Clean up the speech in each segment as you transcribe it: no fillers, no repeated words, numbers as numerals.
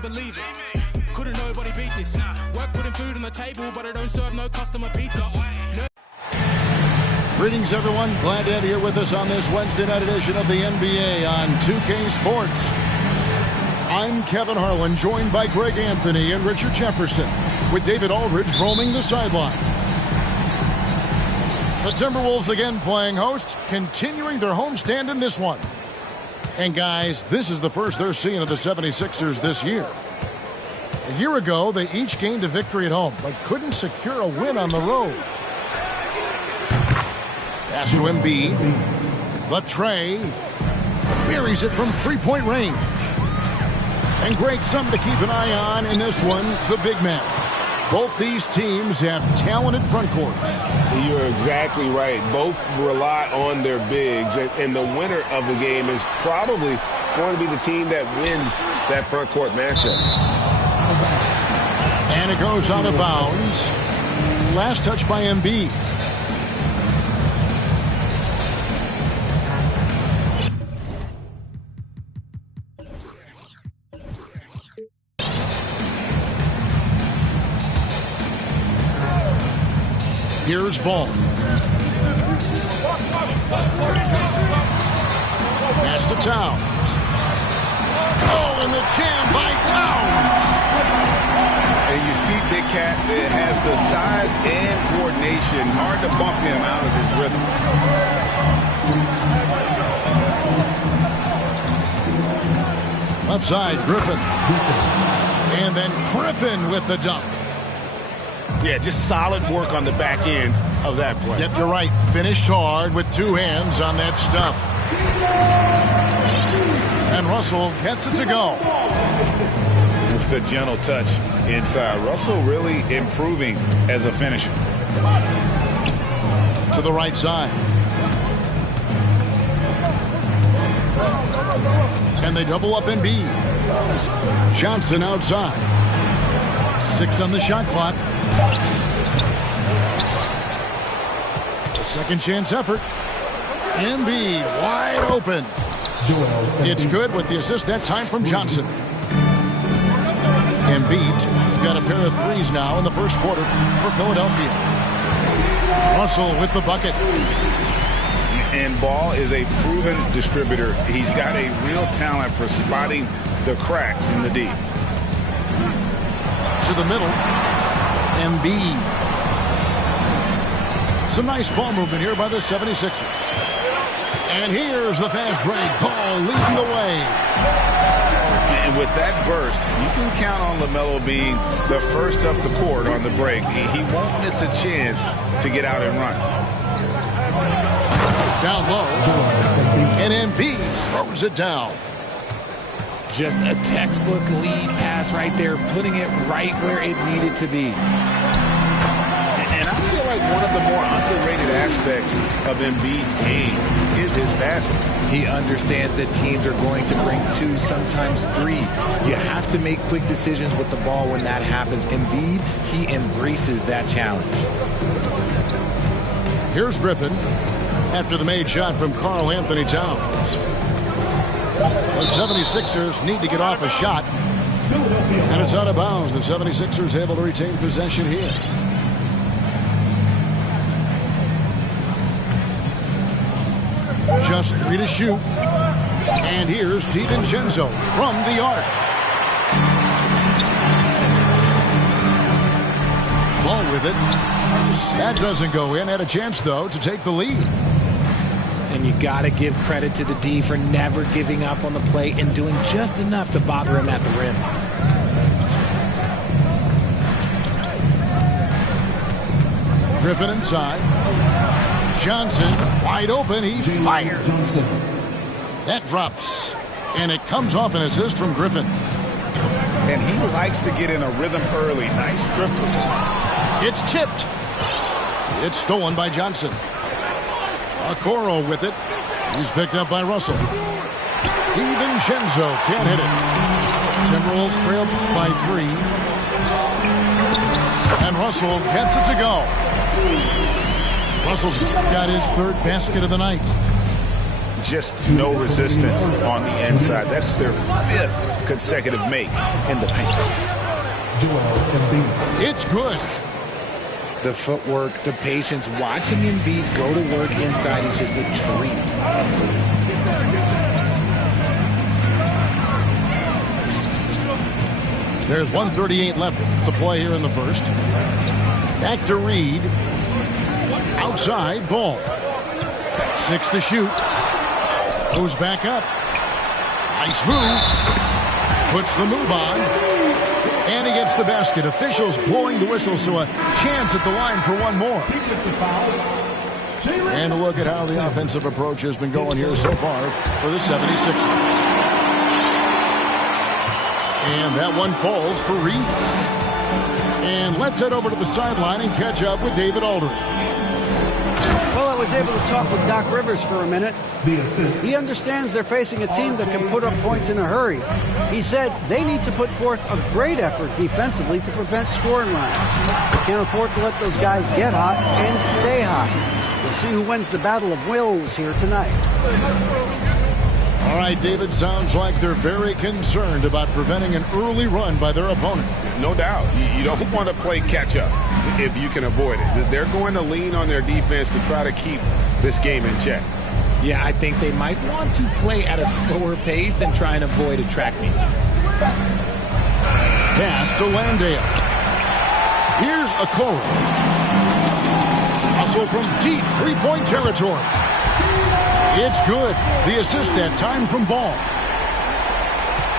believe it. Couldn't nobody beat this. Work putting food on the table, but I don't serve no customer pizza. Greetings, everyone. Glad to have you here with us on this Wednesday night edition of the NBA on 2K Sports. I'm Kevin Harlan, joined by Greg Anthony and Richard Jefferson, with David Aldridge roaming the sideline. The Timberwolves again playing host, continuing their homestand in this one. And guys, this is the first they're seeing of the 76ers this year. A year ago, they each gained a victory at home, but couldn't secure a win on the road. Pass to Embiid. The tray. Buries it from three-point range. And Greg, something to keep an eye on in this one, the big man. Both these teams have talented front courts. You're exactly right. Both rely on their bigs, and the winner of the game is probably going to be the team that wins that front court matchup. And it goes out of bounds. Last touch by Embiid. Here's Ball. Pass to Towns. Oh, and the jam by Towns. And you see Big Cat that has the size and coordination. Hard to bump him out of his rhythm. Left side, Griffin. And then Griffin with the dunk. Yeah, just solid work on the back end of that play. Yep, you're right. Finished hard with two hands on that stuff. And Russell gets it to go. With the gentle touch inside. Russell really improving as a finisher. To the right side. And they double up Embiid. Johnson outside. 6 on the shot clock. A second chance effort. Embiid wide open. It's good with the assist that time from Johnson. Embiid got a pair of threes now in the first quarter for Philadelphia. Russell with the bucket. And Ball is a proven distributor. He's got a real talent for spotting the cracks in the deep. To the middle. Embiid. Some nice ball movement here by the 76ers. And here's the fast break. Ball leading the way. And with that burst, you can count on LaMelo being the first up the court on the break. He won't miss a chance to get out and run. Down low. And Embiid throws it down. Just a textbook lead pass right there, putting it right where it needed to be. And I feel like one of the more underrated aspects of Embiid's game is his passing. He understands that teams are going to bring 2, sometimes 3. You have to make quick decisions with the ball when that happens. Embiid, he embraces that challenge. Here's Griffin after the made shot from Karl Anthony Towns. The 76ers need to get off a shot. And it's out of bounds. The 76ers able to retain possession here. Just 3 to shoot. And here's DiVincenzo from the arc. Ball with it. That doesn't go in. Had a chance, though, to take the lead. And you got to give credit to the D for never giving up on the play and doing just enough to bother him at the rim. Griffin inside. Johnson wide open. He fires. That drops. And it comes off an assist from Griffin. And he likes to get in a rhythm early. Nice triple. It's tipped. It's stolen by Johnson. Okoro with it. He's picked up by Russell. DiVincenzo can't hit it. Timberwolves trailed by 3. And Russell gets it to go. Russell's got his 3rd basket of the night. just no resistance on the inside. That's their 5th consecutive make in the paint. It's good. The footwork, the patience, watching Embiid go to work inside is just a treat. There's 1:38 left to play here in the first. Back to Reed. Outside, Ball. 6 to shoot. Goes back up. Nice move. Puts the move on. And he gets the basket. Officials blowing the whistle, so a chance at the line for one more. And a look at how the offensive approach has been going here so far for the 76ers. And that one falls for Reed. And let's head over to the sideline and catch up with David Aldridge. Well, I was able to talk with Doc Rivers for a minute. He understands they're facing a team that can put up points in a hurry. He said they need to put forth a great effort defensively to prevent scoring runs. They can't afford to let those guys get hot and stay hot. We'll see who wins the battle of wills here tonight. All right, David, sounds like they're very concerned about preventing an early run by their opponent. No doubt. You don't want to play catch-up if you can avoid it. They're going to lean on their defense to try to keep this game in check. Yeah, I think they might want to play at a slower pace and try and avoid a track meet. Pass to Landale. Here's Okoro. Hustle from deep three-point territory. It's good. The assist that time from Ball.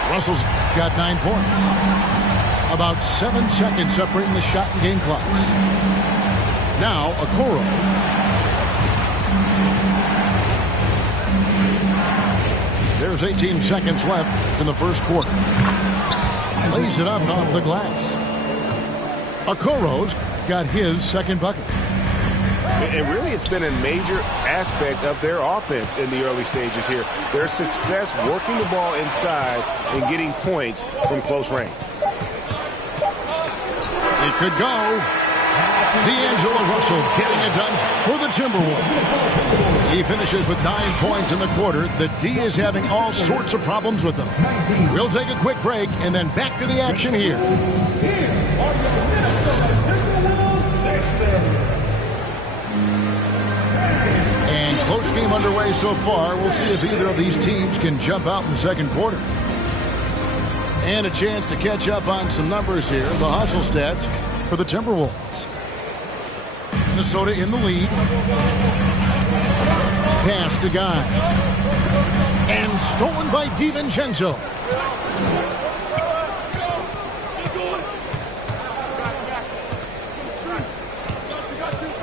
Russell's got 9 points. About 7 seconds separating the shot and game clocks. Now, Okoro. There's 18 seconds left in the first quarter. Lays it up off the glass. Okoro's got his second bucket. And really, it's been a major aspect of their offense in the early stages here. Their success working the ball inside and getting points from close range. It could go. D'Angelo Russell getting it done for the Timberwolves. He finishes with 9 points in the quarter. The D is having all sorts of problems with them. We'll take a quick break and then back to the action here. And close game underway so far. We'll see if either of these teams can jump out in the second quarter. And a chance to catch up on some numbers here. The hustle stats for the Timberwolves. Minnesota in the lead. Pass to Guy. And stolen by DiVincenzo.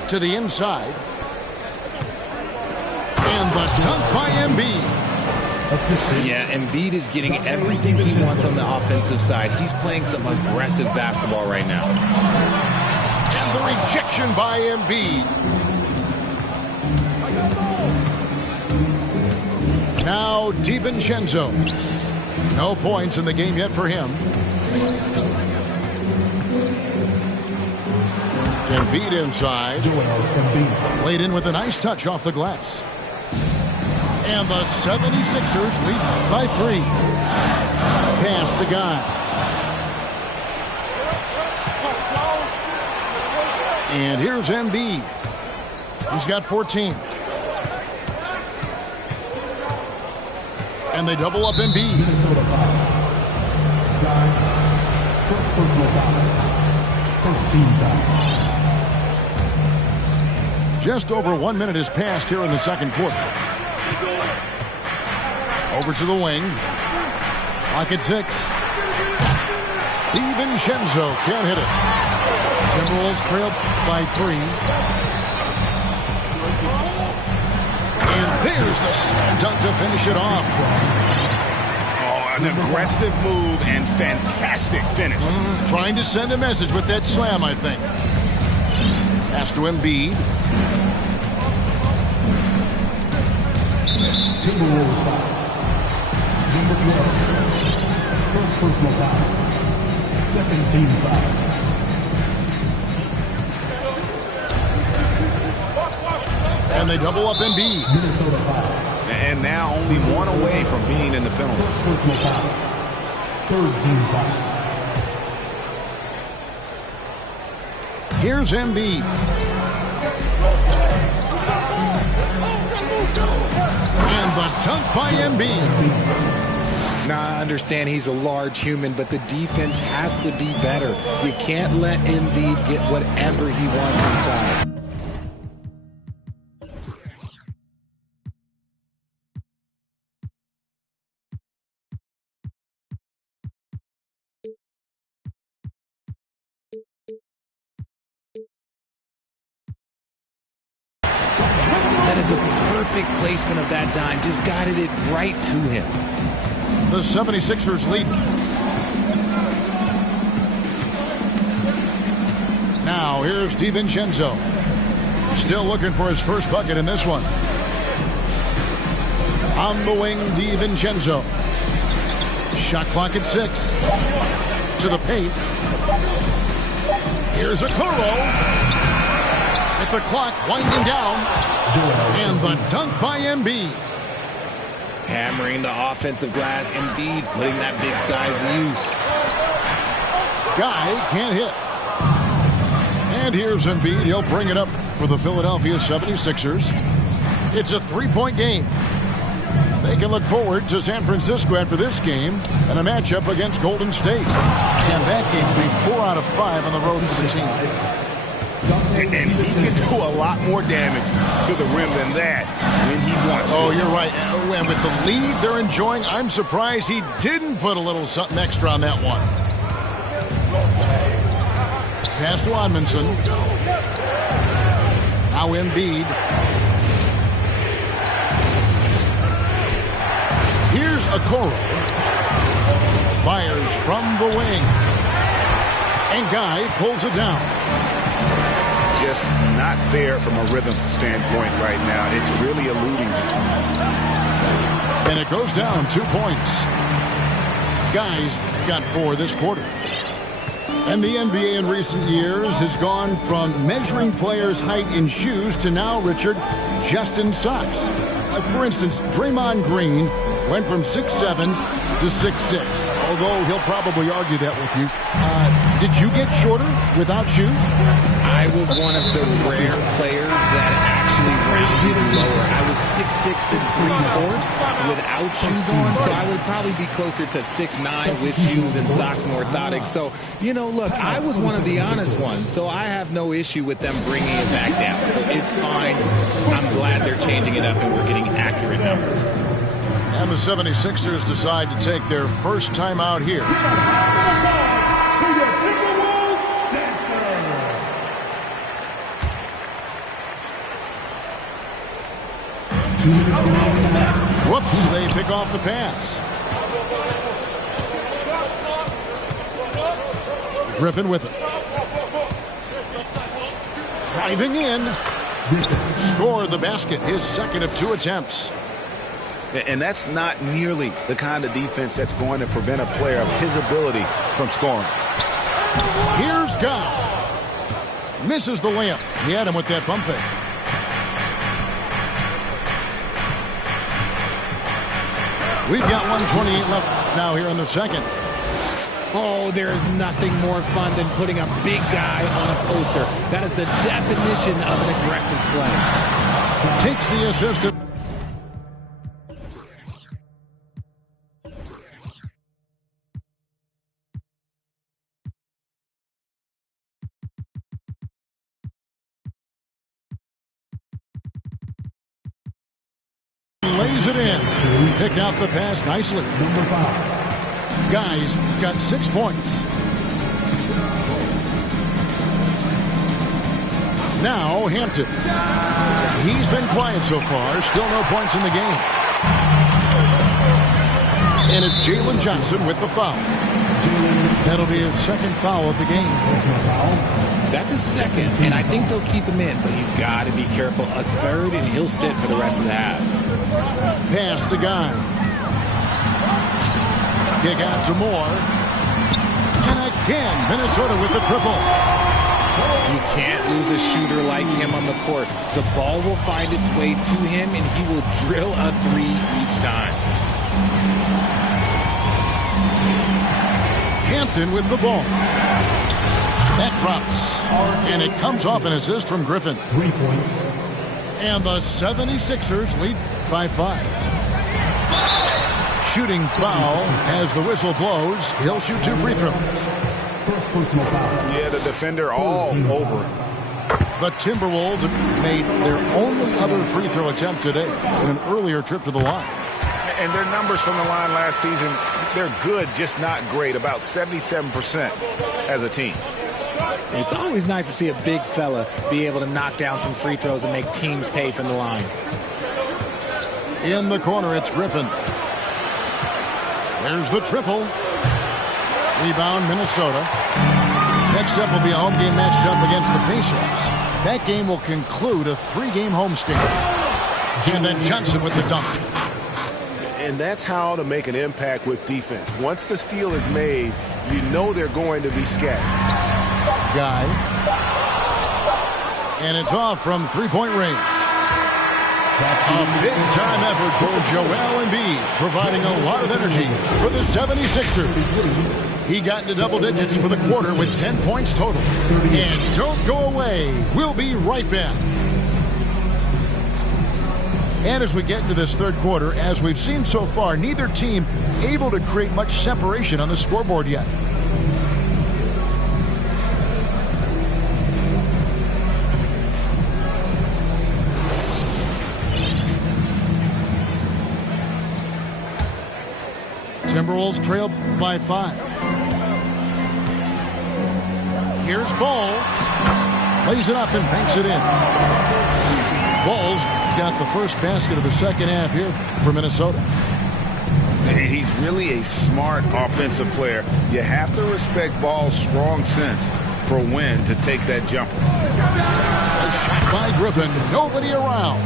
To the inside. And the dunk by Embiid. Yeah, Embiid is getting everything he wants on the offensive side. He's playing some aggressive basketball right now. And the rejection by Embiid. Now DiVincenzo. No points in the game yet for him. Embiid inside. Laid in with a nice touch off the glass. And the 76ers lead by 3. Pass to Guy. And here's Embiid. He's got 14. And they double up Embiid. First personal foul. First team foul. Just over 1 minute has passed here in the second quarter. Over to the wing. Clock at 6. DiVincenzo can't hit it. Timberwolves trail by 3. And there's the slam dunk to finish it off. Oh, an aggressive move and fantastic finish. Trying to send a message with that slam, I think. Pass to Embiid. Timberwolves foul. Number 12. First personal foul. Second team foul. And they double up Embiid. Minnesota foul. And now only one away from being in the penalty. First personal foul. Third team foul. Here's Embiid. And the dunk by Embiid. Now, I understand he's a large human, but the defense has to be better. You can't let Embiid get whatever he wants inside. That is a perfect placement of that dime. Just guided it right to him. The 76ers lead. Now here's DiVincenzo. Still looking for his first bucket in this one. On the wing, DiVincenzo. Shot clock at 6. To the paint. Here's Okoro. With the clock winding down. And the dunk by Embiid. Hammering the offensive glass. Embiid putting that big size to use. Guy can't hit. And here's Embiid. He'll bring it up for the Philadelphia 76ers. It's a three-point game. They can look forward to San Francisco after this game and a matchup against Golden State. And that game will be 4 out of 5 on the road for the team. And he can do a lot more damage to the rim than that when he wants to. Oh, you're right. And with the lead they're enjoying, I'm surprised he didn't put a little something extra on that one. Pass to Edmondson. Now Embiid. Here's Okoro. Fires from the wing. And Guy pulls it down. Just not there from a rhythm standpoint right now. It's really eluding him. And it goes down 2 points. Guy's got 4 this quarter. And the NBA in recent years has gone from measuring players' height in shoes to now, Richard, just in socks. Like, for instance, Draymond Green went from 6'7" to 6'6", although he'll probably argue that with you. Did you get shorter without shoes? I was one of the rare players that actually rounded lower. I was 6'6" and 3/4 without shoes on, so I would probably be closer to 6'9" with shoes and socks and orthotics. So, you know, look, I was one of the honest ones, so I have no issue with them bringing it back down. So it's fine. I'm glad they're changing it up and we're getting accurate numbers. And the 76ers decide to take their first time out here. Whoops, they pick off the pass. Griffin with it. Driving in. Score the basket, his second of 2 attempts. And that's not nearly the kind of defense that's going to prevent a player of his ability from scoring. Here's Guy. Misses the layup. He had him with that bump fake. We've got 1:28 left now here in the second. Oh, there's nothing more fun than putting a big guy on a poster. That is the definition of an aggressive play. Takes the assist. Lays it in. Picked out the pass nicely. Number 5. Guy's got 6 points. Now Hampton. He's been quiet so far. Still no points in the game. And it's Jalen Johnson with the foul. That'll be his second foul of the game. That's a second, and I think they'll keep him in, but he's got to be careful. A third, and he'll sit for the rest of the half. Pass to Guy. Kick out to Moore. And again, Minnesota with the triple. You can't lose a shooter like him on the court. The ball will find its way to him, and he will drill a three each time. Hampton with the ball. That drops. And it comes off an assist from Griffin. 3 points. And the 76ers lead by 5. Shooting foul as the whistle blows. He'll shoot 2 free throws. First personal foul. Yeah, the defender all over him. The Timberwolves have made their only other free throw attempt today in an earlier trip to the line. And their numbers from the line last season, they're good, just not great. About 77% as a team. It's always nice to see a big fella be able to knock down some free throws and make teams pay from the line. In the corner, it's Griffin. There's the triple. Rebound, Minnesota. Next up will be a home game matched up against the Pacers. That game will conclude a 3-game homestand. And then Johnson with the dunk. And that's how to make an impact with defense. Once the steal is made, you know they're going to be scattered. Guy. And it's off from 3-point range. A big-time effort for Joel Embiid, providing a lot of energy for the 76ers. He got into double digits for the quarter with 10 points total. And don't go away. We'll be right back. And as we get into this third quarter, as we've seen so far, neither team able to create much separation on the scoreboard yet. Timberwolves trail by 5. Here's Ball. Lays it up and banks it in. Ball's got the first basket of the second half here for Minnesota. He's really a smart offensive player. You have to respect Ball's strong sense for when to take that jumper. A shot by Griffin. Nobody around.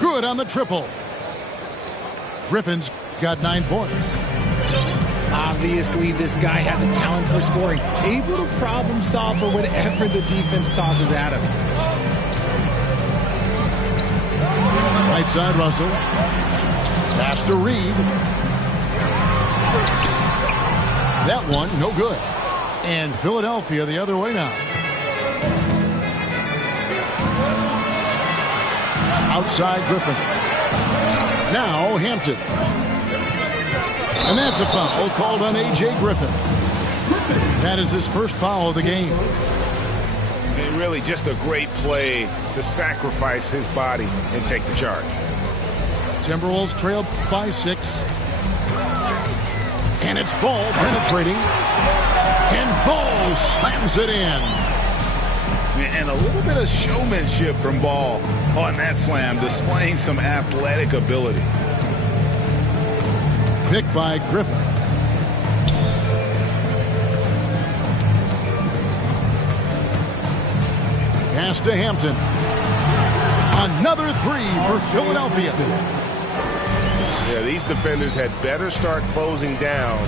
Good on the triple. Griffin's got 9 points. Obviously, this guy has a talent for scoring, able to problem solve for whatever the defense tosses at him. Right side, Russell. Pass to Reed. That one, no good. And Philadelphia the other way now. Outside Griffin. Now Hampton. And that's a foul called on A.J. Griffin. That is his first foul of the game. And really just a great play to sacrifice his body and take the charge. Timberwolves trail by 6. And it's Ball penetrating. And Ball slams it in. And a little bit of showmanship from Ball on that slam, displaying some athletic ability. Picked by Griffin. Pass to Hampton. Another 3 for Philadelphia. Yeah, these defenders had better start closing down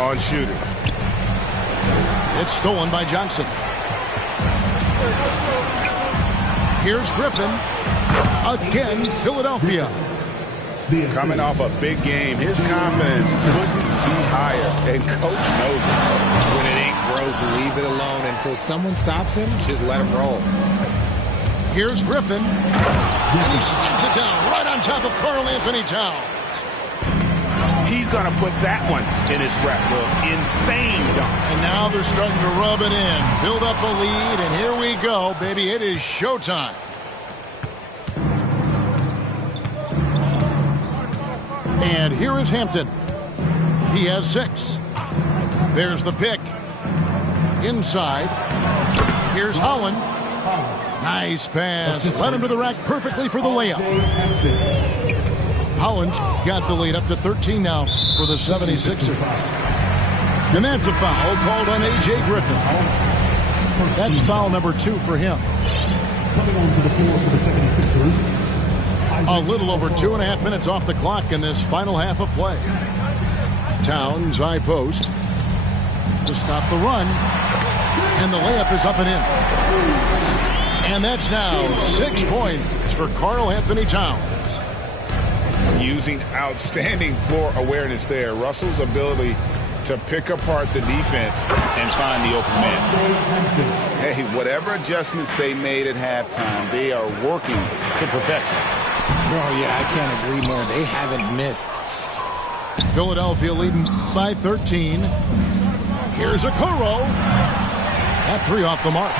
on shooting. It's stolen by Johnson. Here's Griffin. Again, Philadelphia. Coming off a big game, his confidence couldn't be higher, and coach knows it. When it ain't broke, leave it alone until someone stops him. Just let him roll. Here's Griffin, and he slams it down right on top of Karl Anthony Towns. He's going to put that one in his scrapbook. Insane dunk. And now they're starting to rub it in, build up a lead, and here we go, baby. It is showtime. And here is Hampton. He has 6. There's the pick. Inside. Here's Holland. Nice pass. Led him to the rack perfectly for the layup. Holland got the lead up to 13 now for the 76ers. And that's a foul called on A.J. Griffin. That's foul number 2 for him. Coming on to the floor for the 76ers. A little over 2.5 minutes off the clock in this final half of play. Towns, high post, to stop the run. And the layup is up and in. And that's now 6 points for Karl Anthony Towns. Using outstanding floor awareness there. Russell's ability to pick apart the defense and find the open man. Hey, whatever adjustments they made at halftime, they are working to perfection. Oh, yeah, I can't agree more. They haven't missed. Philadelphia leading by 13. Here's Okoro. That three off the mark.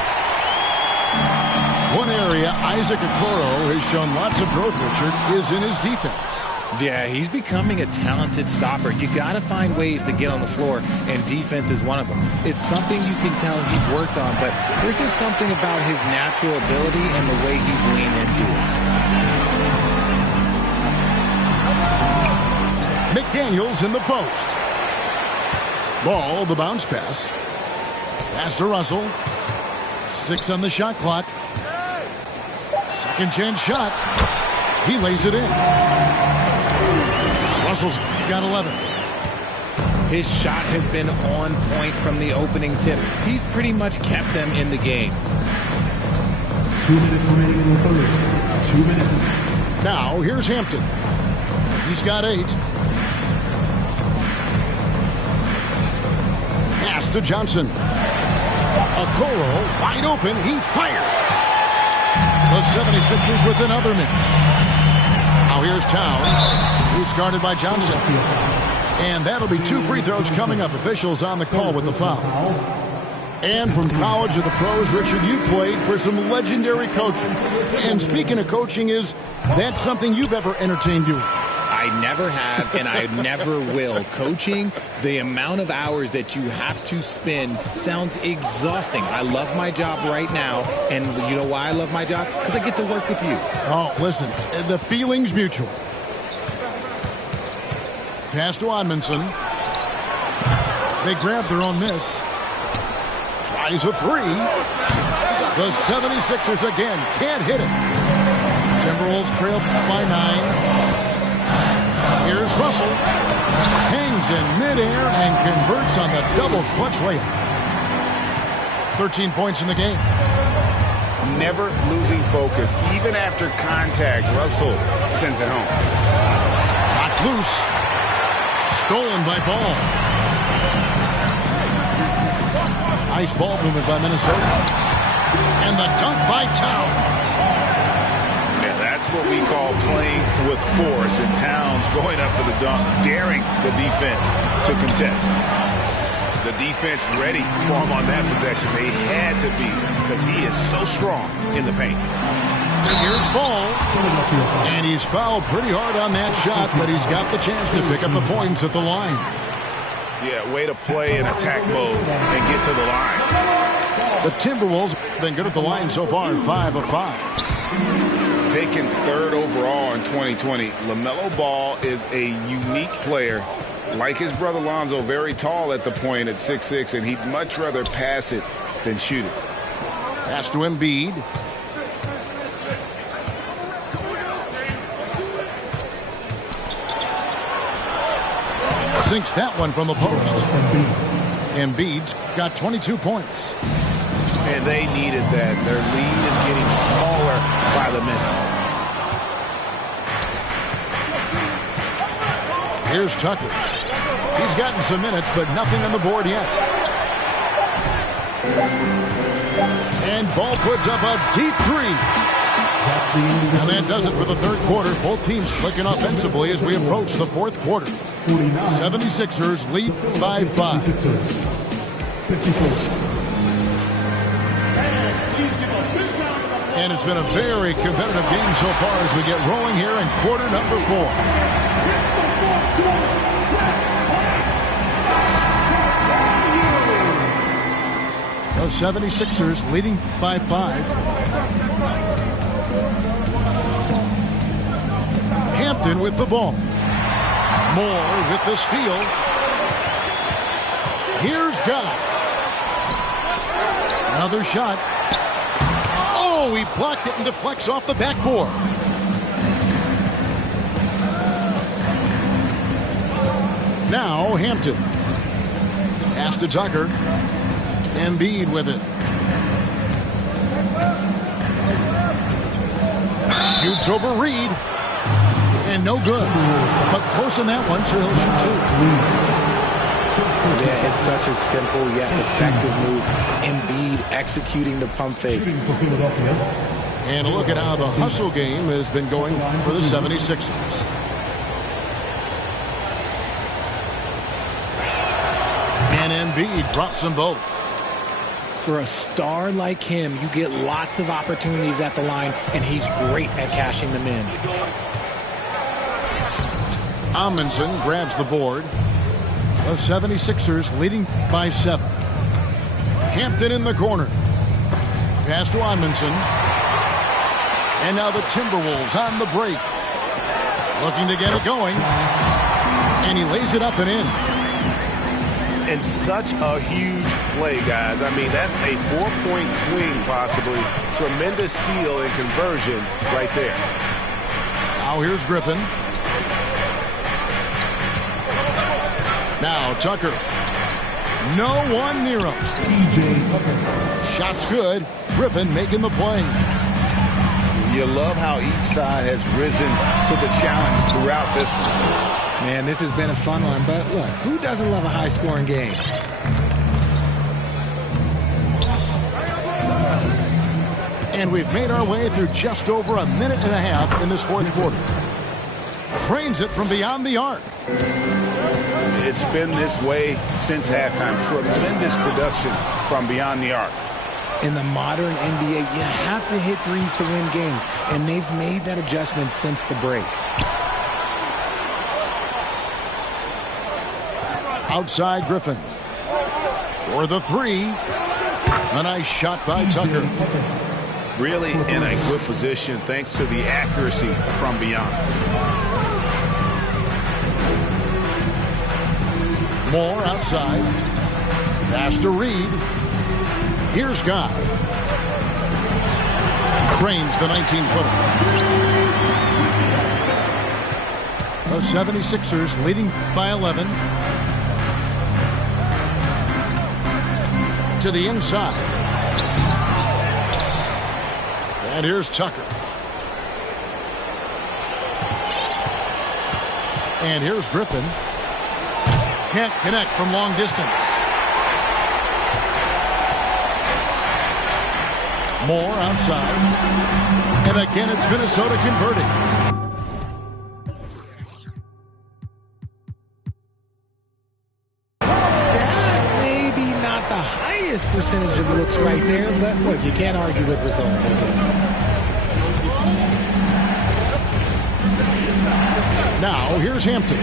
One area Isaac Okoro has shown lots of growth, Richard, is in his defense. Yeah, he's becoming a talented stopper. You got to find ways to get on the floor, and defense is one of them. It's something you can tell he's worked on, but there's just something about his natural ability and the way he's leaned into it. McDaniels in the post. Ball, the bounce pass. Pass to Russell. 6 on the shot clock. Second chance shot. He lays it in. Russell's got 11. His shot has been on point from the opening tip. He's pretty much kept them in the game. 2 minutes remaining in the third. 2 minutes. Now, here's Hampton. He's got 8. Pass to Johnson. Okoro wide open. He fires. The 76ers with another miss. Now here's Towns. He's guarded by Johnson. And that'll be 2 free throws coming up. Officials on the call with the foul. And from college to the pros, Richard, you played for some legendary coaching. And speaking of coaching, is that something you've ever entertained doing? I never have, and I never will. Coaching, the amount of hours that you have to spend sounds exhausting. I love my job right now, and you know why I love my job? Because I get to work with you. Oh, listen, the feeling's mutual. Pass to Edmondson. They grab their own miss. Tries a 3. The 76ers again can't hit it. Timberwolves trail by 9. Here's Russell. Hangs in midair and converts on the double clutch layup. 13 points in the game. Never losing focus. Even after contact, Russell sends it home. Knocked loose. Stolen by Ball. Nice ball movement by Minnesota. And the dunk by Towns. Yeah, that's what we call playing with force. And Towns going up for the dunk, daring the defense to contest. The defense ready for him on that possession. They had to be, because he is so strong in the paint. Here's Ball. And he's fouled pretty hard on that shot, but he's got the chance to pick up the points at the line. Yeah, way to play in attack mode and get to the line. The Timberwolves have been good at the line so far, 5 of 5. Taken 3rd overall in 2020, LaMelo Ball is a unique player. Like his brother Lonzo, very tall at the point at 6'6", and he'd much rather pass it than shoot it. Pass to Embiid. Sinks that one from the post. Embiid's got 22 points. And they needed that. Their lead is getting smaller by the minute. Here's Tucker. He's gotten some minutes, but nothing on the board yet. And Ball puts up a deep 3. And that does it for the 3rd quarter. Both teams clicking offensively as we approach the 4th quarter. 76ers lead by 5. 54. And it's been a very competitive game so far as we get rolling here in quarter number 4. The 76ers leading by 5. Hampton with the ball. Moore with the steal. Here's Guy. Another shot. Oh, he blocked it and deflects off the backboard. Now Hampton. Pass to Tucker. Embiid with it. Shoots over Reed. And no good. But close in that one, so he'll shoot two. Yeah, it's such a simple yet effective move. Embiid executing the pump fake. And look at how the hustle game has been going for the 76ers. And Embiid drops them both. For a star like him, you get lots of opportunities at the line, and he's great at cashing them in. Amundsen grabs the board. The 76ers leading by 7. Hampton in the corner. Pass to Amundsen. And now the Timberwolves on the break. Looking to get it going. And he lays it up and in. And such a huge play, guys. I mean, that's a 4-point swing, possibly. Tremendous steal and conversion right there. Now here's Griffin. Now Tucker. No one near him. Shot's good. Griffin making the play. You love how each side has risen to the challenge throughout this one. Man, this has been a fun one, but look, who doesn't love a high-scoring game? And we've made our way through just over a minute and a half in this fourth quarter. Trains it from beyond the arc. It's been this way since halftime. Tremendous production from beyond the arc. In the modern NBA, you have to hit threes to win games, and they've made that adjustment since the break. Outside Griffin. For the three. A nice shot by Tucker. Really in a good position thanks to the accuracy from beyond. Moore outside. Pass to Reed. Here's Guy. Cranes the 19-footer. The 76ers leading by 11. To the inside. And here's Tucker. And here's Griffin. Can't connect from long distance. Moore outside. And again, it's Minnesota converting. Maybe not the highest percentage of looks right there, but look, you can't argue with results, I guess. Now, here's Hampton.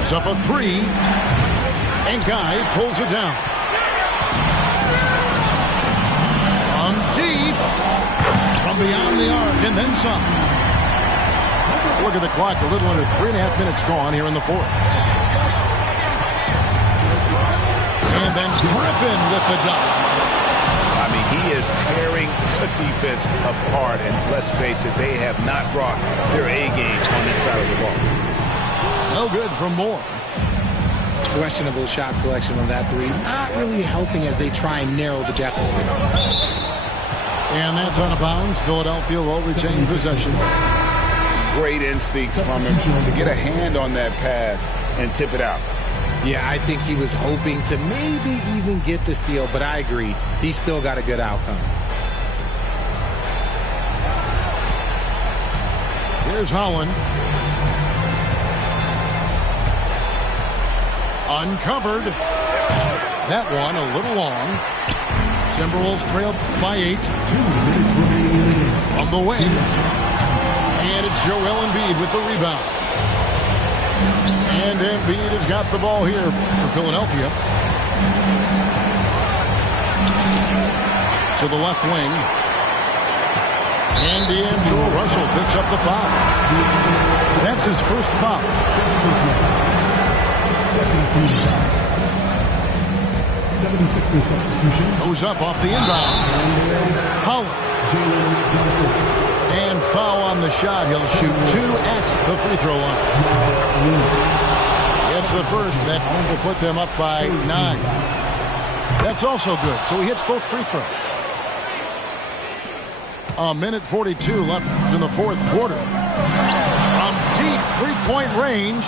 It's up a three. And Guy pulls it down. From deep. From beyond the arc, and then some. Look at the clock. A little under 3.5 minutes gone here in the fourth. And then Griffin with the dunk. I mean, he is tearing the defense apart, and let's face it, they have not brought their A game on that side of the ball. No good from Moore. Questionable shot selection on that three. Not really helping as they try and narrow the deficit. And that's out of bounds. Philadelphia will retain possession. Great instincts from him to get a hand on that pass and tip it out. Yeah, I think he was hoping to maybe even get the steal, but I agree. He still got a good outcome. Here's Holland. Uncovered. That one a little long. Timberwolves trailed by 8. From the wing. And it's Joel Embiid with the rebound. And Embiid has got the ball here for Philadelphia. To the left wing. And D'Angelo Russell picks up the foul. That's his first foul. 76ers substitution. Goes up off the inbound. Howard. And foul on the shot. He'll shoot 2 at the free throw line. It's the first that will put them up by 9. That's also good. So he hits both free throws. A minute 42 left in the fourth quarter. From deep three-point range.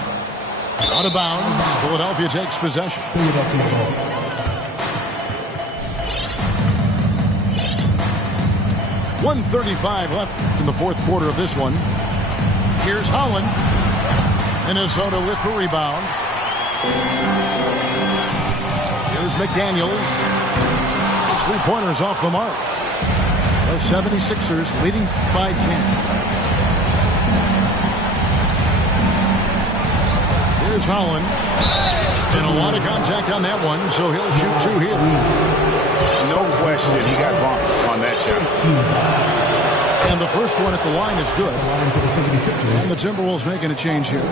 Out of bounds. Philadelphia takes possession. 1:35 left in the fourth quarter of this one. Here's Holland. Minnesota with the rebound. Here's McDaniels. His three-pointers off the mark. The 76ers leading by 10. Here's Holland. And a lot of contact on that one, so he'll shoot two here. No question, he got bumped on that shot. And the first one at the line is good. And the Timberwolves making a change here.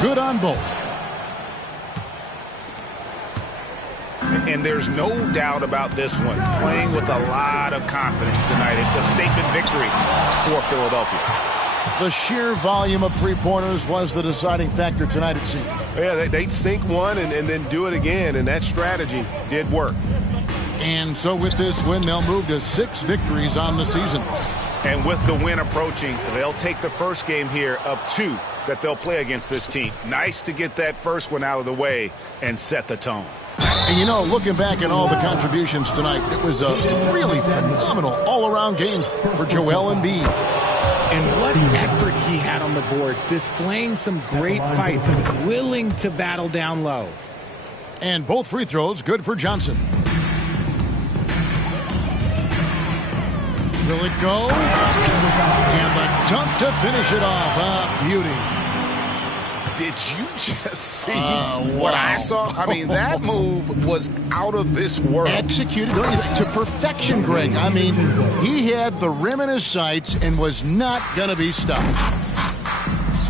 Good on both. And there's no doubt about this one. Playing with a lot of confidence tonight. It's a statement victory for Philadelphia. The sheer volume of three-pointers was the deciding factor tonight, it seemed. Yeah, they'd sink one and then do it again, and that strategy did work. And so with this win, they'll move to 6 victories on the season. And with the win approaching, they'll take the first game here of 2 that they'll play against this team. Nice to get that first one out of the way and set the tone. And, you know, looking back at all the contributions tonight, it was a really phenomenal all-around game for Joel Embiid. And what effort he had on the boards, displaying some great fight, willing to battle down low. And both free throws good for Johnson. Will it go? And the dunk to finish it off. A beauty. Did you just see what I saw? I mean, that move was out of this world. Executed to perfection, Greg. I mean, he had the rim in his sights and was not going to be stopped.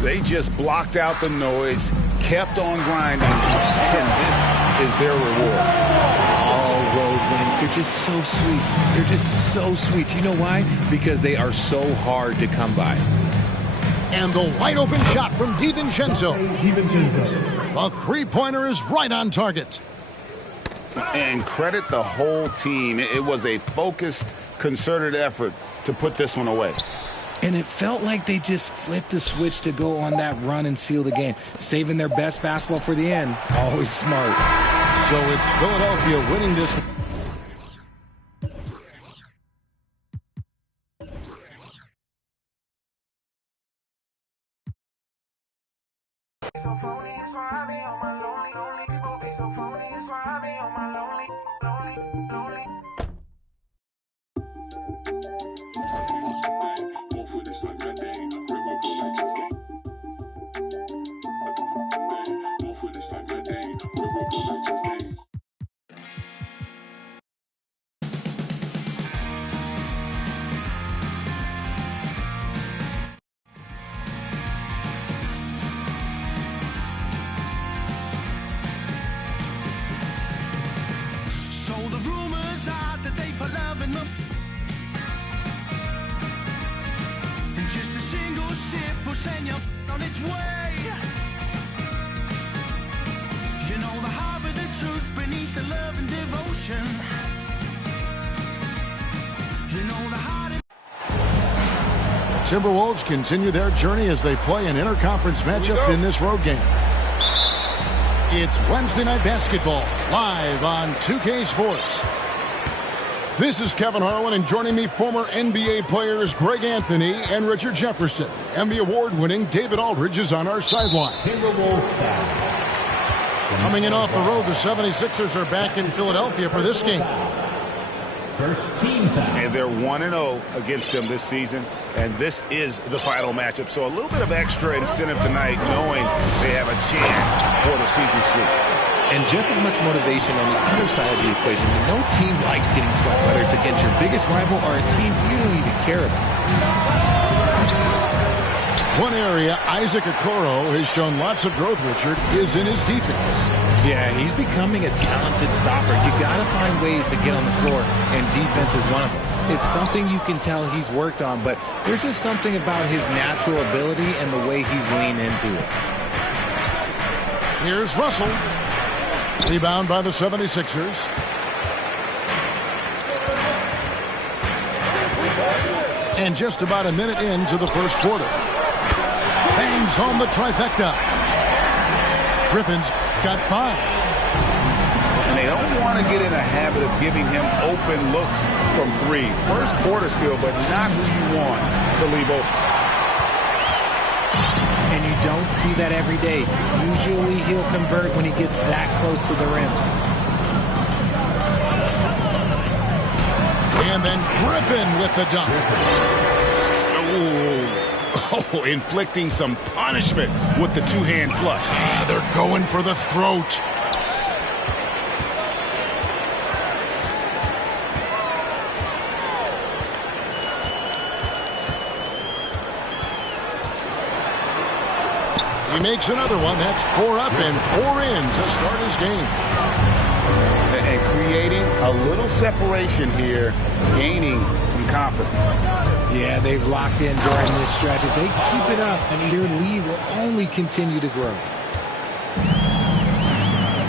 They just blocked out the noise, kept on grinding, and this is their reward. All road wins. They're just so sweet. They're just so sweet. You know why? Because they are so hard to come by. And the wide-open shot from DiVincenzo. The three-pointer is right on target. And credit the whole team. It was a focused, concerted effort to put this one away. And it felt like they just flipped the switch to go on that run and seal the game. Saving their best basketball for the end. Always smart. So it's Philadelphia winning this. On its way. You know the harbor, the truth beneath the love and devotion. You know the heart. Timberwolves continue their journey as they play an interconference matchup in this road game. It's Wednesday Night Basketball live on 2K Sports. This is Kevin Harlan, and joining me, former NBA players Greg Anthony and Richard Jefferson. And the award-winning David Aldridge is on our sideline. Coming in off the road, the 76ers are back in Philadelphia for this game. First team foul. And they're 1-0 against them this season, and this is the final matchup. So a little bit of extra incentive tonight, knowing they have a chance for the season sweep. And just as much motivation on the other side of the equation. No team likes getting swept, whether it's against your biggest rival or a team you don't even care about. One area Isaac Okoro has shown lots of growth, Richard, is in his defense. Yeah, he's becoming a talented stopper. You got to find ways to get on the floor, and defense is one of them. It's something you can tell he's worked on, but there's just something about his natural ability and the way he's leaned into it. Here's Russell. Rebound by the 76ers. And just about a minute into the first quarter. Bangs home the trifecta. Griffins got 5. And they don't want to get in a habit of giving him open looks from 3. First quarter still, but not who you want to leave open. And you don't see that every day. Usually he'll convert when he gets that close to the rim. And then Griffin with the dunk. Oh, inflicting some punishment with the two-hand flush. They're going for the throat. He makes another one. That's 4 up and 4 in to start his game. And creating a little separation here, gaining some confidence. Yeah, they've locked in during this stretch. If they keep it up, their lead will only continue to grow.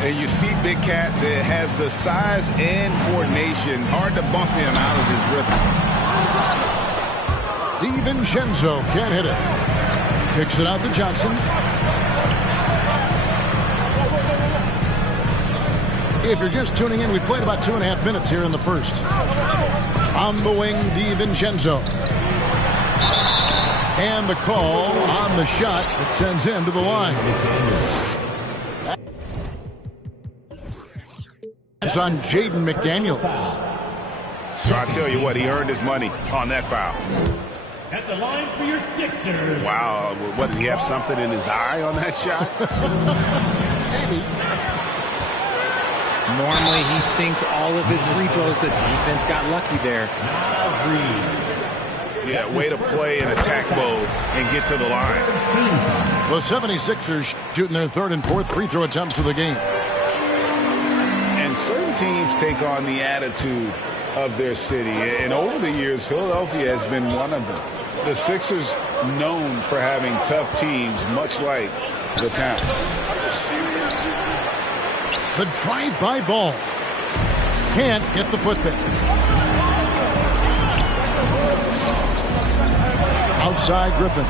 And you see Big Cat that has the size and coordination. Hard to bump him out of his rhythm. DiVincenzo can't hit it. Kicks it out to Johnson. If you're just tuning in, we played about 2.5 minutes here in the first. On the wing, DiVincenzo. And the call on the shot that sends him to the line. It's on Jaden McDaniels. So I tell you what, he earned his money on that foul. At the line for your Sixers. Wow, what, did he have something in his eye on that shot? Maybe. Normally he sinks all of his free throws. The defense got lucky there. Yeah, way to play in attack mode and get to the line. The 76ers shooting their 3rd and 4th free throw attempts of the game. And certain teams take on the attitude of their city. And over the years, Philadelphia has been one of them. The Sixers known for having tough teams, much like the town. The drive-by ball. Can't get the putback. Outside Griffin.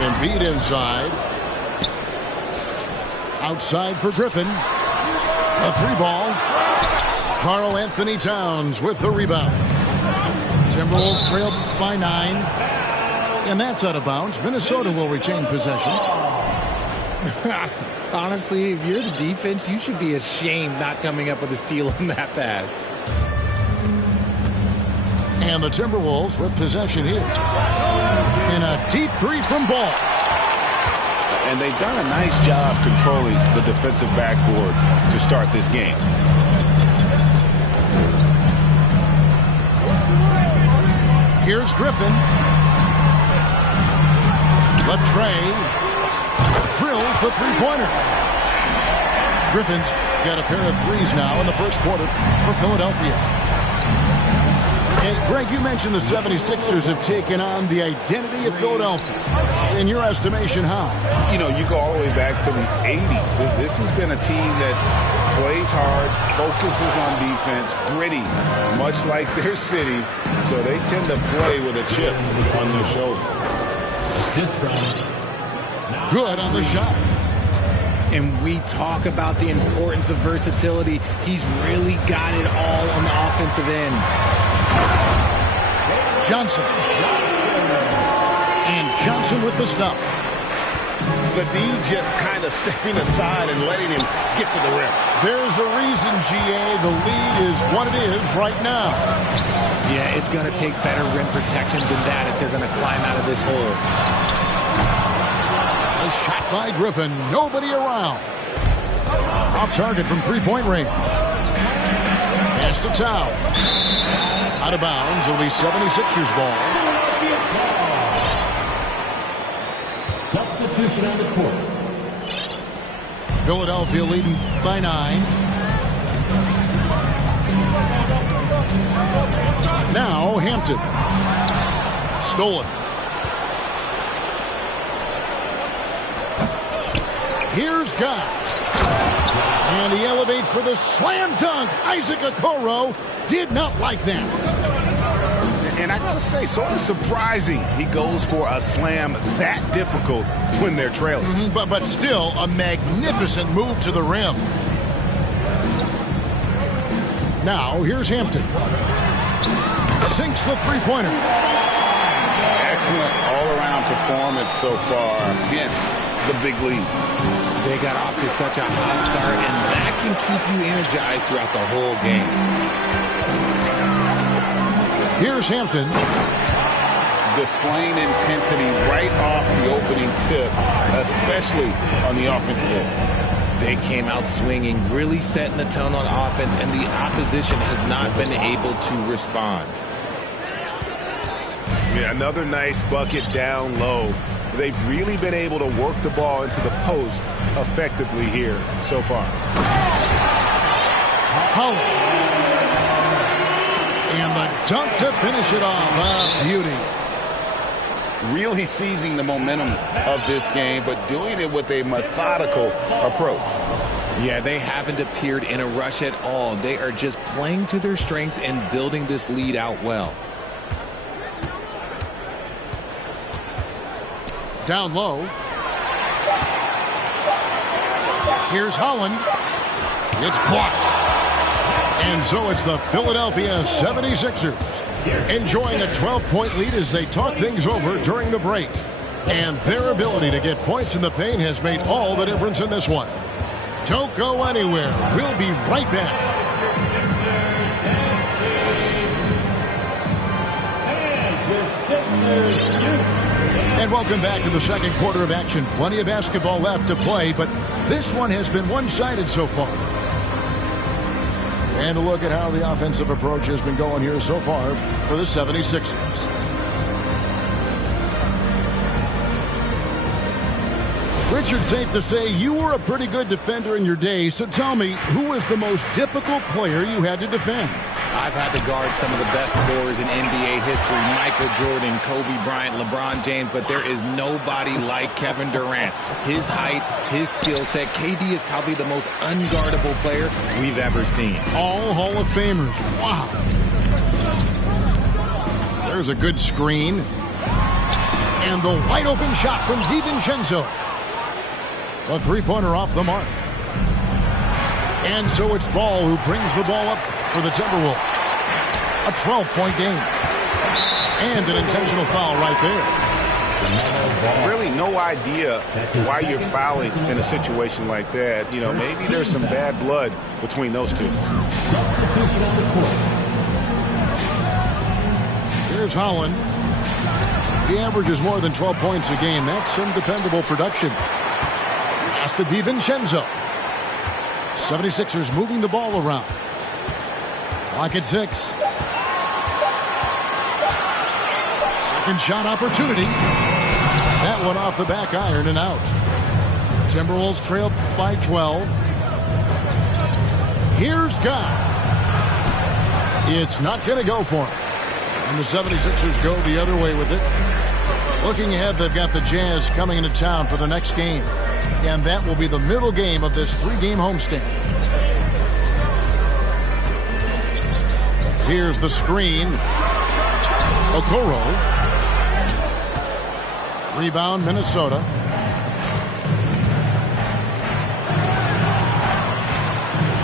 Embiid inside. Outside for Griffin. A 3-ball. Karl Anthony Towns with the rebound. Timberwolves trail by 9. And that's out of bounds. Minnesota will retain possession. Honestly, if you're the defense, you should be ashamed not coming up with a steal on that pass. And the Timberwolves with possession here. In a deep 3 from Ball. And they've done a nice job controlling the defensive backboard to start this game. Here's Griffin. Latrey drills the 3-pointer. Griffin's got a pair of 3s now in the first quarter for Philadelphia. And Greg, you mentioned the 76ers have taken on the identity of Philadelphia. In your estimation, how? You know, you go all the way back to the 80s. This has been a team that plays hard, focuses on defense, gritty, much like their city. So they tend to play with a chip on their shoulder. Good on the shot. And we talk about the importance of versatility. He's really got it all on the offensive end. Johnson. And Johnson with the stuff. The D just kind of stepping aside and letting him get to the rim. There's a reason, GA, the lead is what it is right now. Yeah, it's going to take better rim protection than that if they're going to climb out of this hole. A shot by Griffin. Nobody around. Off target from 3-point range. Pass to Towns. Out of bounds. It'll be 76ers ball. Substitution on the court. Philadelphia leading by 9. Now Hampton. Stolen. Here's Guy. And he elevates for the slam dunk. Isaac Okoro did not like that. And I got to say, sort of surprising he goes for a slam that difficult when they're trailing. But still a magnificent move to the rim. Now, here's Hampton. Sinks the three-pointer. Excellent all-around performance so far against the big lead. They got off to such a hot start, and that can keep you energized throughout the whole game. Here's Hampton. Displaying intensity right off the opening tip, especially on the offensive end. They came out swinging, really setting the tone on offense, and the opposition has not been able to respond. Yeah, another nice bucket down low. They've really been able to work the ball into the post effectively here so far. Holland. And the dunk to finish it off. Beauty. Really seizing the momentum of this game, but doing it with a methodical approach. Yeah, they haven't appeared in a rush at all. They are just playing to their strengths and building this lead out well. Down low. Here's Holland. It's blocked. And so it's the Philadelphia 76ers enjoying a 12-point lead as they talk things over during the break. And their ability to get points in the paint has made all the difference in this one. Don't go anywhere. We'll be right back. And welcome back to the second quarter of action. Plenty of basketball left to play, but this one has been one-sided so far. And a look at how the offensive approach has been going here so far for the 76ers. Richard, safe to say you were a pretty good defender in your day, so tell me, who was the most difficult player you had to defend? I've had to guard some of the best scorers in NBA history, Michael Jordan, Kobe Bryant, LeBron James, but there is nobody like Kevin Durant. His height, his skill set, KD is probably the most unguardable player we've ever seen. All Hall of Famers. Wow. There's a good screen. And the wide open shot from DiVincenzo. A three-pointer off the mark. And so it's Ball who brings the ball up for the Timberwolves. A 12-point game. And an intentional foul right there. Really no idea why you're fouling in a situation like that. You know, maybe there's some bad blood between those two. Here's Holland. He averages more than 12 points a game. That's some dependable production. Pass to DiVincenzo. 76ers moving the ball around. Clock at 6. Second shot opportunity. That one off the back iron and out. Timberwolves trail by 12. Here's Guy. It's not going to go for him. And the 76ers go the other way with it. Looking ahead, they've got the Jazz coming into town for the next game. And that will be the middle game of this three-game homestand. Here's the screen. Okoro. Rebound, Minnesota.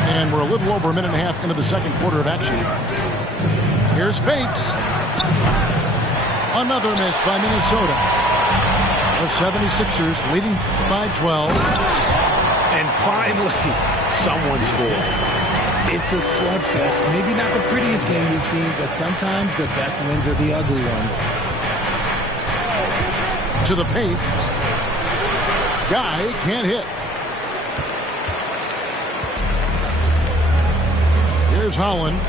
And we're a little over a minute and a half into the second quarter of action. Here's Speights. Another miss by Minnesota. The 76ers leading by 12. And finally, someone scores. It's a slugfest. Maybe not the prettiest game we've seen, but sometimes the best wins are the ugly ones. To the paint. Guy can't hit. Here's Holland.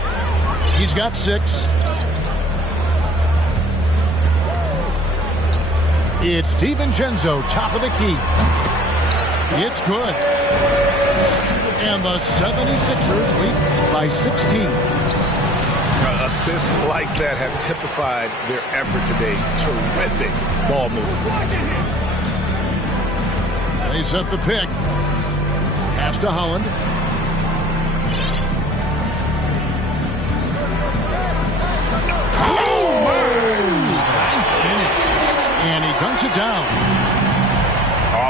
He's got 6. It's DiVincenzo, top of the key. It's good. And the 76ers lead by 16. Assists like that have typified their effort today. Terrific ball movement. They set the pick. Pass to Holland. Oh, Nice finish. and he dunks it down.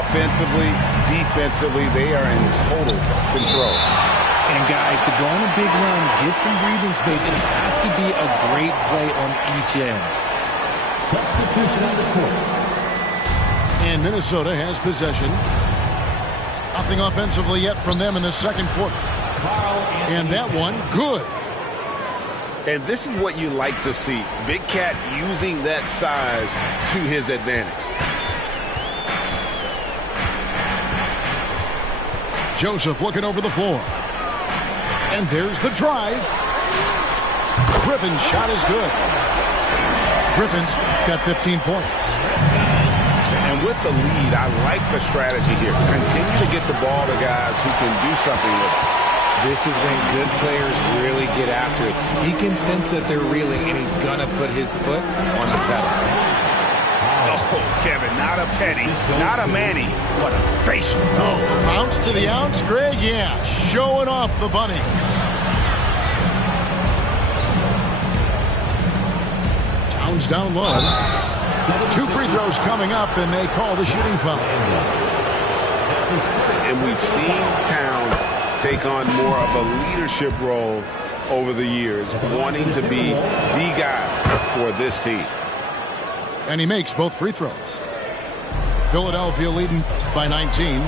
Offensively, defensively, they are in total control. And guys, to go on a big run, get some breathing space, it has to be a great play on each end. Substitution on the court. And Minnesota has possession. Nothing offensively yet from them in the second quarter. And that one, good. And this is what you like to see. Big Cat using that size to his advantage. Joseph looking over the floor. And there's the drive. Griffin's shot is good. Griffin's got 15 points. And with the lead, I like the strategy here. Continue to get the ball to guys who can do something with it. This is when good players really get after it. He can sense that they're reeling, and he's going to put his foot on the pedal. Oh, Kevin, not a penny, not a Manny, but a facial. Oh, ounce to the ounce, Greg? Yeah, showing off the bunny. Towns down low. 2 free throws coming up, and they call the shooting foul. And we've seen Towns take on more of a leadership role over the years, wanting to be the guy for this team. And he makes both free throws. Philadelphia leading by 19.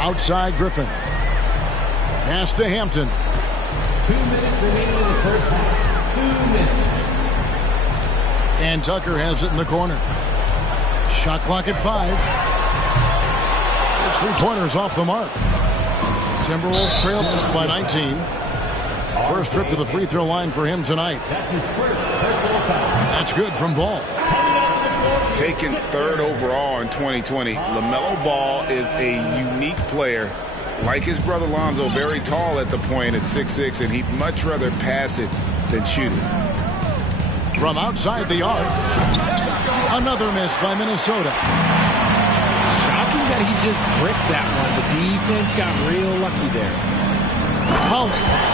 Outside Griffin. Pass to Hampton. 2 minutes remaining in the first half. 2 minutes. And Tucker has it in the corner. Shot clock at 5. There's 3-pointers off the mark. Timberwolves trail by 19. First trip to the free throw line for him tonight. That's his first personal foul. That's good from Ball. Taken 3rd overall in 2020, LaMelo Ball is a unique player. Like his brother Lonzo, very tall at the point at 6'6", and he'd much rather pass it than shoot it. From outside the arc, another miss by Minnesota. Shocking that he just bricked that one. The defense got real lucky there. Holland.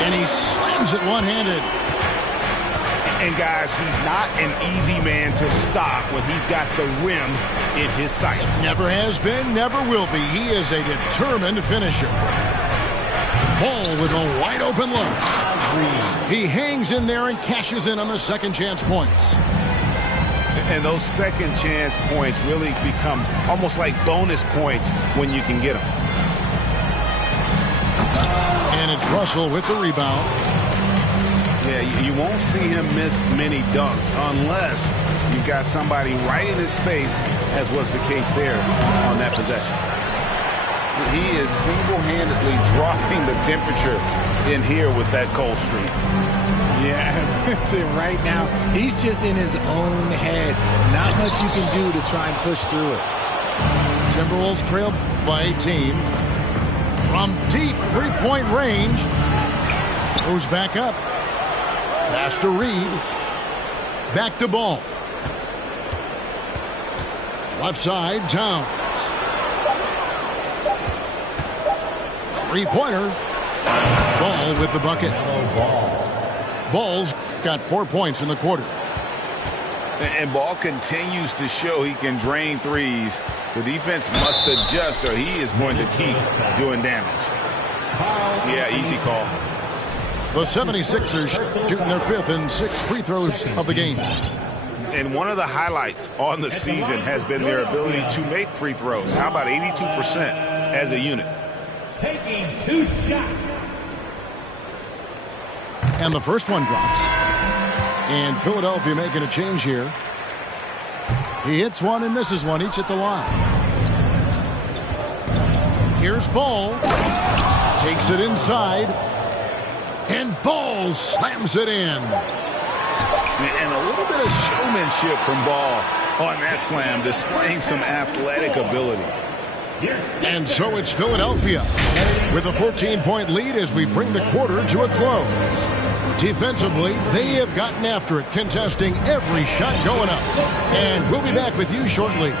And he slams it one-handed. And guys, he's not an easy man to stop when he's got the rim in his sights. Never has been, never will be. He is a determined finisher. Ball with a wide open look. He hangs in there and cashes in on the second chance points. And those second chance points really become almost like bonus points when you can get them. And it's Russell with the rebound. Yeah, you won't see him miss many dunks unless you've got somebody right in his face, as was the case there on that possession. He is single-handedly dropping the temperature in here with that cold streak. Yeah, that's it right now. He's just in his own head. Not much you can do to try and push through it. Timberwolves trail by 18. From deep three-point range. Goes back up. Pass to Reed. Back to Ball. Left side, Towns. Three-pointer. Ball with the bucket. Ball's got 4 points in the quarter. And Ball continues to show he can drain threes. The defense must adjust or he is going to keep doing damage. Yeah, easy call. The 76ers shooting their 5th and 6th free throws of the game. And one of the highlights on the season has been their ability to make free throws. How about 82% as a unit? Taking 2 shots. And the first one drops. And Philadelphia making a change here. He hits one and misses one, each at the line. Here's Ball. Takes it inside. And Ball slams it in. And a little bit of showmanship from Ball on that slam, displaying some athletic ability. And so it's Philadelphia with a 14-point lead as we bring the quarter to a close. Defensively, they have gotten after it, contesting every shot going up. And we'll be back with you shortly.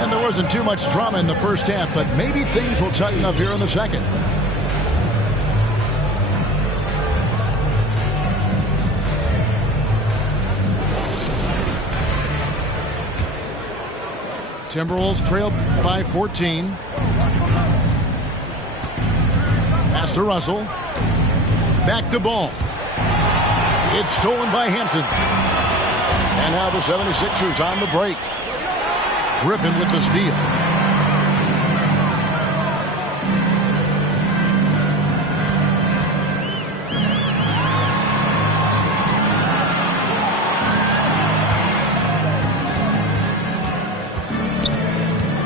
And there wasn't too much drama in the first half, but maybe things will tighten up here in the second. Timberwolves trail by 14. Pass to Russell. Back to Ball. It's stolen by Hampton. And now the 76ers on the break. Griffin with the steal.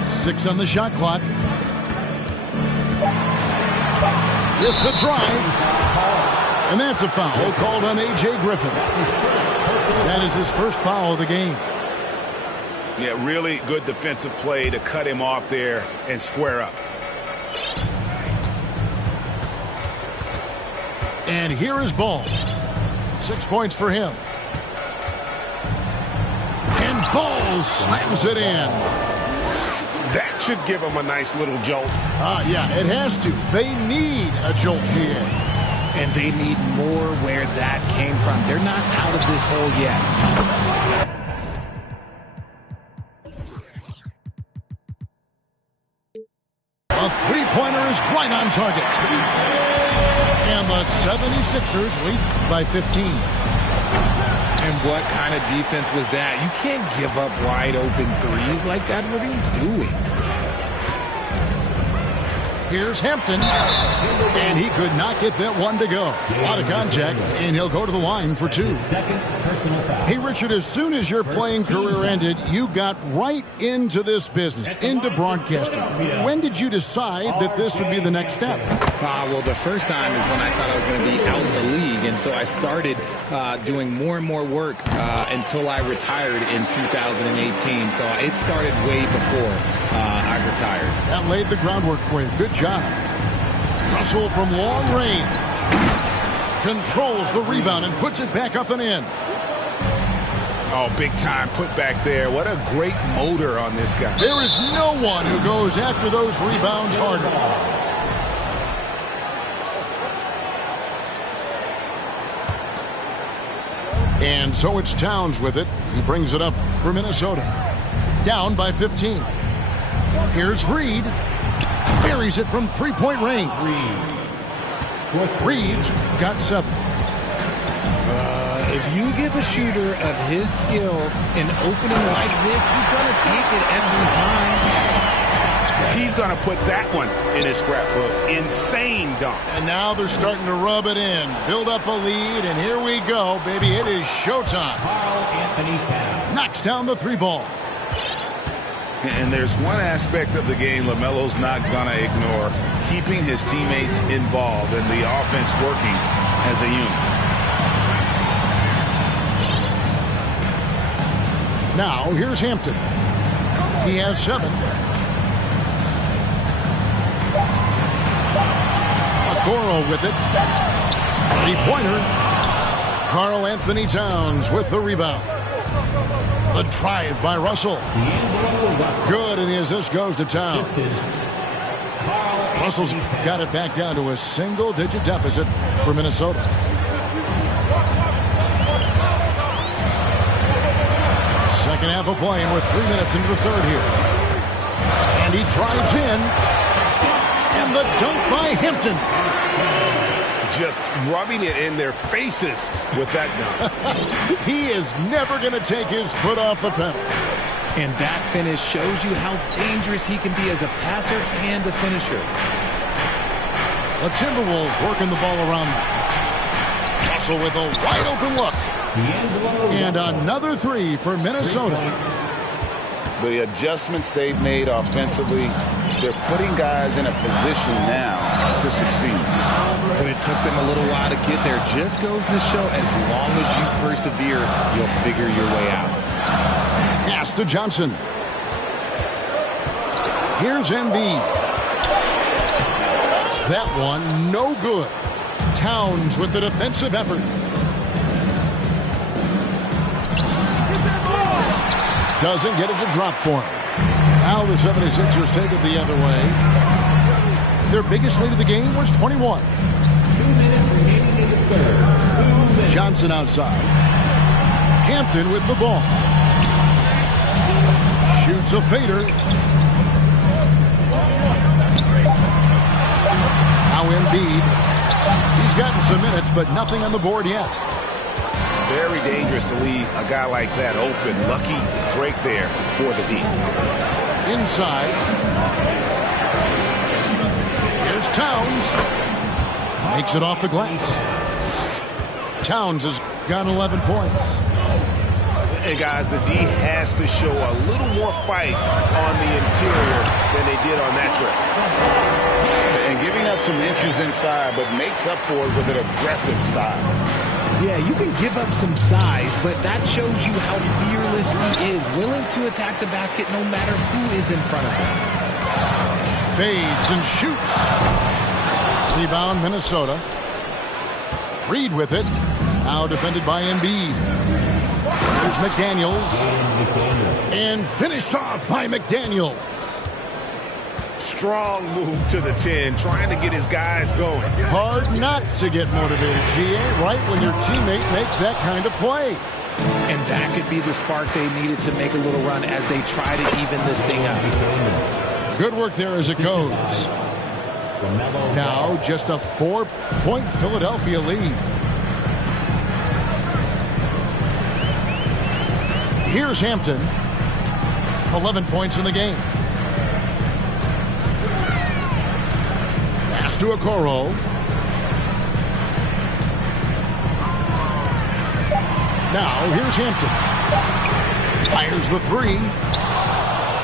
Six on the shot clock. With the drive. And that's a foul called on A.J. Griffin. That is his first foul of the game. Yeah, really good defensive play to cut him off there and square up. And here is Ball. 6 points for him. And Ball slams it in. That should give him a nice little jolt. Yeah, it has to. They need a jolt, GA. And they need more where that came from. They're not out of this hole yet. A three-pointer is right on target. And the 76ers lead by 15. And what kind of defense was that? You can't give up wide open threes like that. What are you doing? Here's Hampton. And he could not get that one to go. A lot of contact, and he'll go to the line for two. Hey, Richard, as soon as your playing career ended, you got right into this business, into broadcasting. When did you decide that this would be the next step? Well, the first time is when I thought I was going to be out of the league, and so I started doing more and more work until I retired in 2018. So it started way before I retired. That laid the groundwork for you. Good job. Russell from long range. Controls the rebound and puts it back up and in. Oh, big time put back there. What a great motor on this guy. There is no one who goes after those rebounds harder. And so it's Towns with it. He brings it up for Minnesota. Down by 15. Here's Reed. Buries it from three-point range. Reed's got 7. If you give a shooter of his skill an opening like this, he's going to take it every time. He's going to put that one in his scrapbook. Insane dunk. And now they're starting to rub it in. Build up a lead, and here we go, baby. It is showtime. Karl-Anthony Towns Knocks down the three ball. And there's one aspect of the game LaMelo's not going to ignore. Keeping his teammates involved and the offense working as a unit. Now, here's Hampton. He has 7. Okoro with it. 3-pointer. Karl-Anthony Towns with the rebound. The drive by Russell. Good, and the assist goes to Towns. Russell's got it back down to a single-digit deficit for Minnesota. Second half of play, and we're 3 minutes into the third here. And he drives in. And the dunk by Hampton. Just rubbing it in their faces with that dunk. He is never going to take his foot off the pedal. And that finish shows you how dangerous he can be as a passer and a finisher. The Timberwolves working the ball around them. Russell with a wide open look. And another 3 for Minnesota. The adjustments they've made offensively, they're putting guys in a position now to succeed. But it took them a little while to get there. Just goes to show as long as you persevere, you'll figure your way out. Pass to Johnson. Here's Embiid. That one, no good. Towns with the defensive effort. Doesn't get it to drop for him. Now the 76ers take it the other way. Their biggest lead of the game was 21. 2 minutes remaining in the third. 2 minutes. Johnson outside. Hampton with the ball. Shoots a fader. Now Embiid. He's gotten some minutes, but nothing on the board yet. Very dangerous to leave a guy like that open. Lucky break there for the D. Inside. Here's Towns. Makes it off the glass. Towns has got 11 points. And guys, the D has to show a little more fight on the interior than they did on that trip. And giving up some inches inside, but makes up for it with an aggressive style. Yeah, you can give up some size, but that shows you how fearless he is, willing to attack the basket no matter who is in front of him. Fades and shoots. Rebound, Minnesota. Reed with it. Now defended by Embiid. There's McDaniels. And finished off by McDaniels. Strong move to the 10, trying to get his guys going. Hard not to get motivated, GA, right when your teammate makes that kind of play. And that could be the spark they needed to make a little run as they try to even this thing up. Good work there as it goes. Now just a 4-point Philadelphia lead. Here's Hampton. 11 points in the game. Pass to Okoro. Now here's Hampton. Fires the three.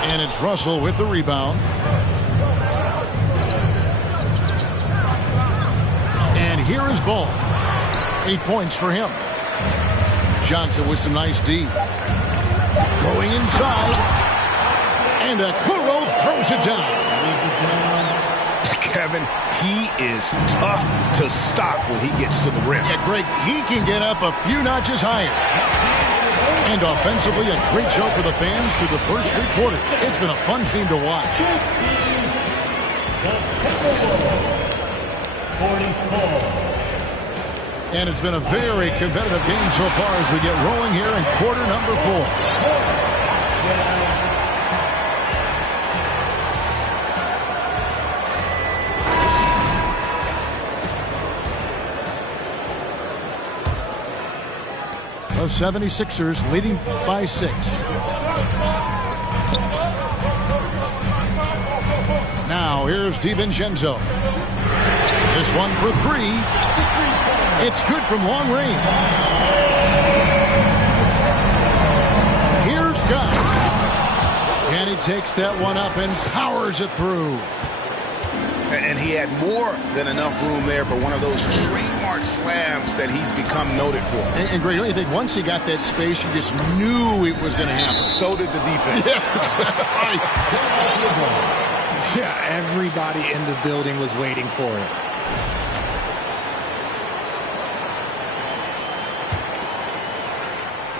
And it's Russell with the rebound. And here is Ball. 8 points for him. Johnson with some nice D. Going inside. And Okoro throws it down. Kevin, he is tough to stop when he gets to the rim. Yeah, Greg, he can get up a few notches higher. And offensively, a great show for the fans through the first 3 quarters. It's been a fun game to watch. 44. And it's been a very competitive game so far as we get rolling here in quarter number 4. The 76ers leading by 6. Now here's DiVincenzo. This one for 3. It's good from long range. Here's Gunn. And he takes that one up and powers it through. And he had more than enough room there for one of those trademark slams that he's become noted for. And Greg, don't you think once he got that space, you just knew it was going to happen? So did the defense. Yeah, right. Yeah, everybody in the building was waiting for it.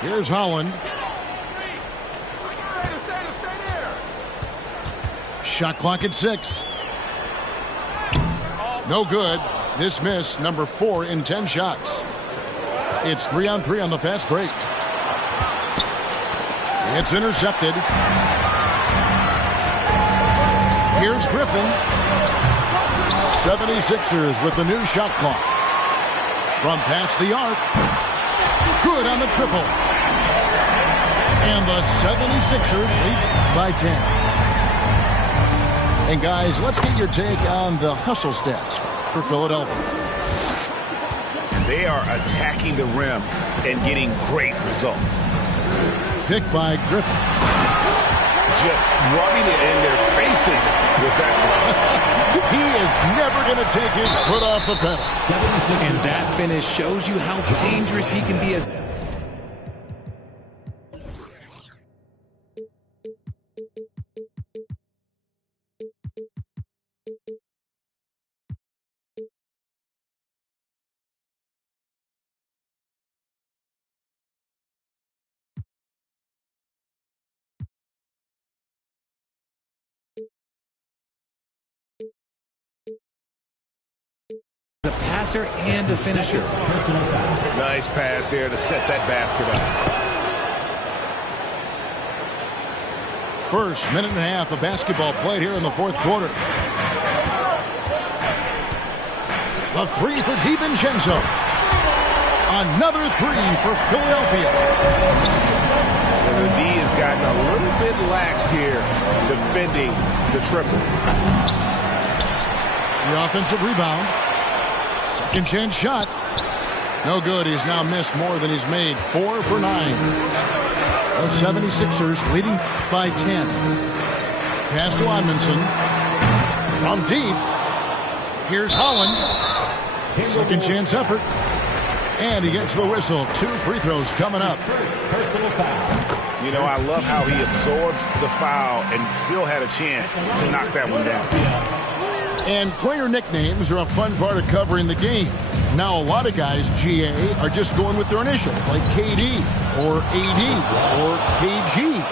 Here's Holland. Shot clock at 6. No good. This miss, number 4 in 10 shots. It's 3-on-3 on the fast break. It's intercepted. Here's Griffin. 76ers with the new shot clock. From past the arc. Good on the triple. And the 76ers lead by 10. And guys, let's get your take on the hustle stats for Philadelphia. And they are attacking the rim and getting great results. Picked by Griffin. Just rubbing it in their faces with that one. He is never going to take his foot off the pedal. And that finish shows you how dangerous he can be as passer and a finisher. Nice pass there to set that basket up. First minute and a half of basketball played here in the fourth quarter. A three for DiVincenzo. Another three for Philadelphia. And the D has gotten a little bit laxed here defending the triple. The offensive rebound. Second chance shot. No good. He's now missed more than he's made. 4 for 9. The 76ers leading by 10. Pass to Edmondson. From deep. Here's Holland. Second chance effort. And he gets the whistle. 2 free throws coming up. You know, I love how he absorbs the foul and still had a chance to knock that one down. And player nicknames are a fun part of covering the game. Now a lot of guys, GA, are just going with their initials, like KD or AD or KG.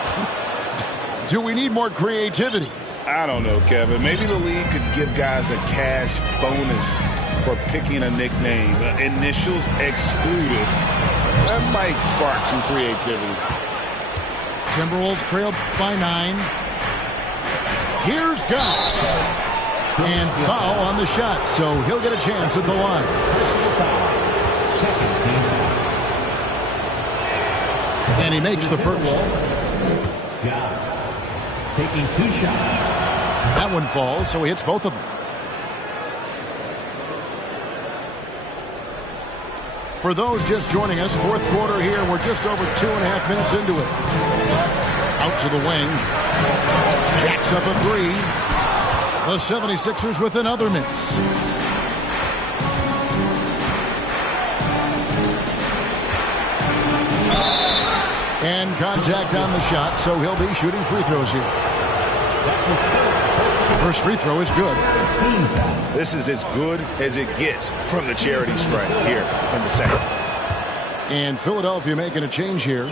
Do we need more creativity? I don't know, Kevin. Maybe the league could give guys a cash bonus for picking a nickname. Initials excluded. That might spark some creativity. Timberwolves trail by 9. Here's Guy. And foul on the shot, so he'll get a chance at the line. And he makes the first. Taking 2 shots. That one falls, so he hits both of them. For those just joining us, fourth quarter here. We're just over 2.5 minutes into it. Out to the wing. Jacks up a 3. The 76ers with another miss. And contact on the shot, so he'll be shooting free throws here. First free throw is good. This is as good as it gets from the charity stripe here in the second. And Philadelphia making a change here.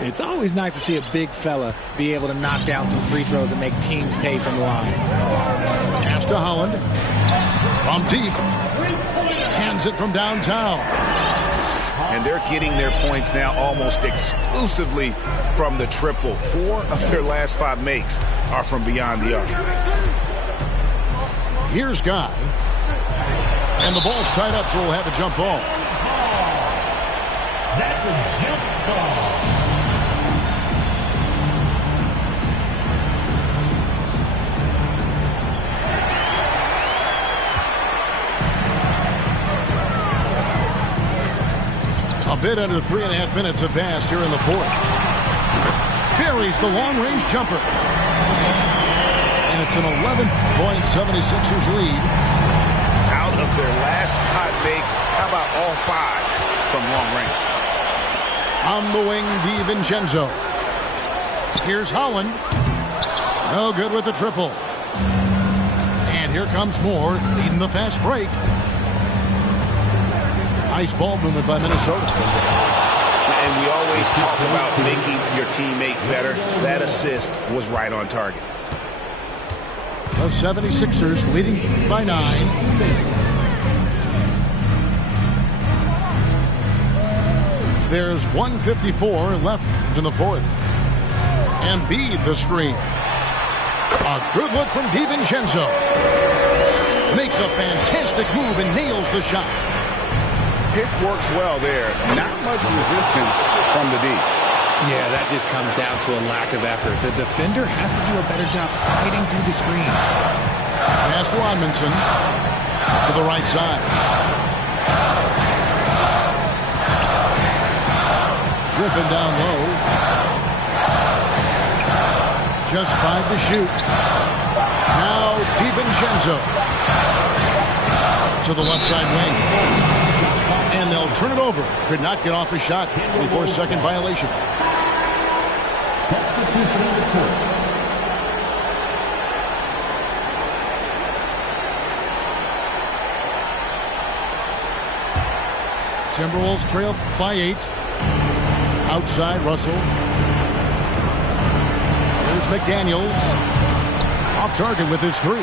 It's always nice to see a big fella be able to knock down some free throws and make teams pay from the line. Pass to Holland. From deep. Hands it from downtown. And they're getting their points now almost exclusively from the triple. 4 of their last 5 makes are from beyond the arc. Here's Guy. And the ball's tied up, so we'll have a jump ball. That's a jump ball. A bit under 3.5 minutes have passed here in the fourth. Buries the long-range jumper. And it's an 11-point 76ers lead. Out of their last 5 makes, how about all 5 from long range? On the wing, DiVincenzo. Here's Holland. No good with the triple. And here comes Moore, leading the fast break. Nice ball movement by Minnesota. And we always talk about making your teammate better. That assist was right on target. The 76ers leading by 9. There's 1:54 left in the fourth. Embiid the screen. A good look from DiVincenzo. Makes a fantastic move and nails the shot. Pick works well there. Not much resistance from the D. Yeah, that just comes down to a lack of effort. The defender has to do a better job fighting through the screen. Pass to Edmondson. To the right side. Griffin down low. Just 5 to shoot. Now DiVincenzo. To the left side wing. And they'll turn it over. Could not get off a shot. 24-second violation. Substitution on the court. Timberwolves trail by 8. Outside, Russell. There's McDaniels. Off target with his 3.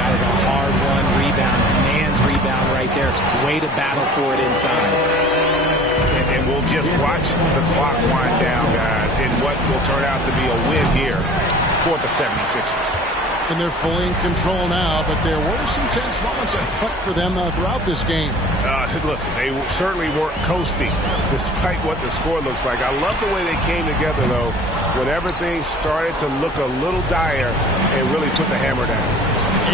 That is a hard-run rebound. Man's right there. Way to battle for it inside. And we'll just watch the clock wind down, guys, in what will turn out to be a win here for the 76ers. And they're fully in control now, but there were some tense moments, I thought, for them throughout this game. Listen, they certainly weren't coasting, despite what the score looks like. I love the way they came together, though, when everything started to look a little dire and really put the hammer down.